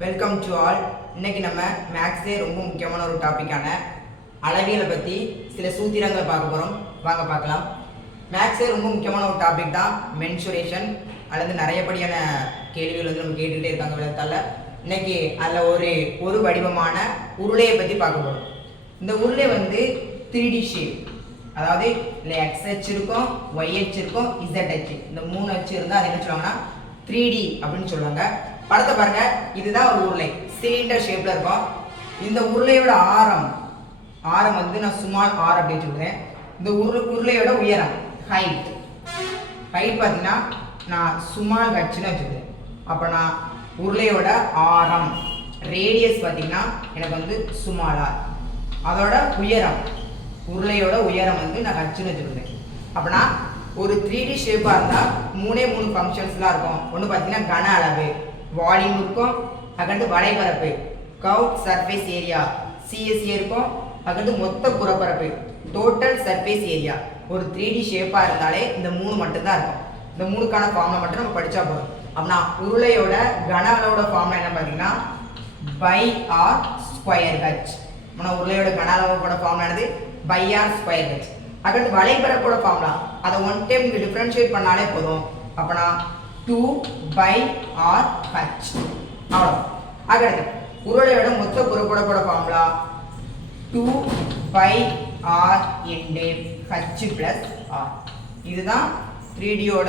Welcome to all இன்னைக்கு நம்ம மேக்ஸே ரொம்ப முக்கியமான ஒரு டாப்பிக்கான அளவியலை பற்றி சில சூத்திரங்களை பார்க்க போகிறோம் வாங்க பார்க்கலாம். மேக்ஸே ரொம்ப முக்கியமான ஒரு டாபிக் தான் மென்சுரேஷன் அல்லது நிறையபடியான கேள்விகள் வந்து நம்ம கேட்டுக்கிட்டே இருக்காங்க விளக்கத்தால். இன்னைக்கு அதில் ஒரு ஒரு வடிவமான உருளையை பற்றி பார்க்க போகிறோம் இந்த உருளை வந்து த்ரீ டி ஷேப் அதாவது இல்லை எக்ஸ் ஹெச் இருக்கும் ஒய் ஹெச் இருக்கும் இசட் ஹெச் இந்த மூணு ஹெச் இருந்தால் அது என்ன சொல்லுவாங்கன்னா த்ரீ டி அப்படின்னு சொல்லுவாங்க. படத்தை பாருங்க. இதுதான் ஒரு உருளை. சிலிண்டர் ஷேப்ல இருக்கும். இந்த உருளையோட ஆரம் ஆரம் வந்து நான் சுமார் ஆர் அப்படின்னு சொல்றேன். இந்த உரு உருளையோட உயரம் ஹைட் ஹைட் பார்த்தீங்கன்னா நான் சுமால் ஹச்சுன்னு வச்சுக்கிறேன் அப்போ நான் உருளையோட ஆரம் ரேடியஸ் பார்த்தீங்கன்னா எனக்கு வந்து சுமாலா அதோட உயரம் உருளையோட உயரம் வந்து நான் ஹச்சுன்னு வச்சுருந்தேன் அப்படின்னா ஒரு த்ரீ டி ஷேப்பாக இருந்தால் மூணே மூணு ஃபங்க்ஷன்ஸ்லாம் இருக்கும். ஒன்று பார்த்தீங்கன்னா கன அளவு. வால்யூம் இருக்கும் அதுக்கடுத்து வலைப்பரப்பு கவுட் சர்ஃபேஸ் ஏரியா சிஎஸ்சி இருக்கும் அகண்டு மொத்த புறப்பரப்பு. டோட்டல் சர்ஃபேஸ் ஏரியா ஒரு த்ரீ டி ஷேப்பாக இருந்தாலே இந்த மூணு மட்டும்தான் இருக்கும். இந்த மூணுக்கான ஃபார்மில் மட்டும் நம்ம படித்தா போதும். அப்படின்னா உருளையோட கன அளவோட ஃபார்முலா என்ன பார்த்தீங்கன்னா? பை ஆர் ஸ்கொயர் ஹச் ஆனால் உருளையோட கன அளவோட ஃபார்முலா என்னது? பை ஆர் ஸ்கொயர் ஹச் அதுக்கடுத்து வளைபரப்போட ஃபார்ம்லாம் அதை ஒன் டைம் டிஃப்ரென்ஷியேட் பண்ணாலே போதும். அப்போனா டூ பை ஆர் ஹச் அவ்வளோ அதுக்கடுத்து உருளையோட மொத்த புறப்படப்போட formula two pi r into h plus r இதுதான் த்ரீடியோட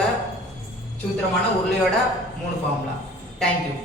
சூத்திரமான உருளையோட மூணு ஃபார்முலா தேங்க்யூ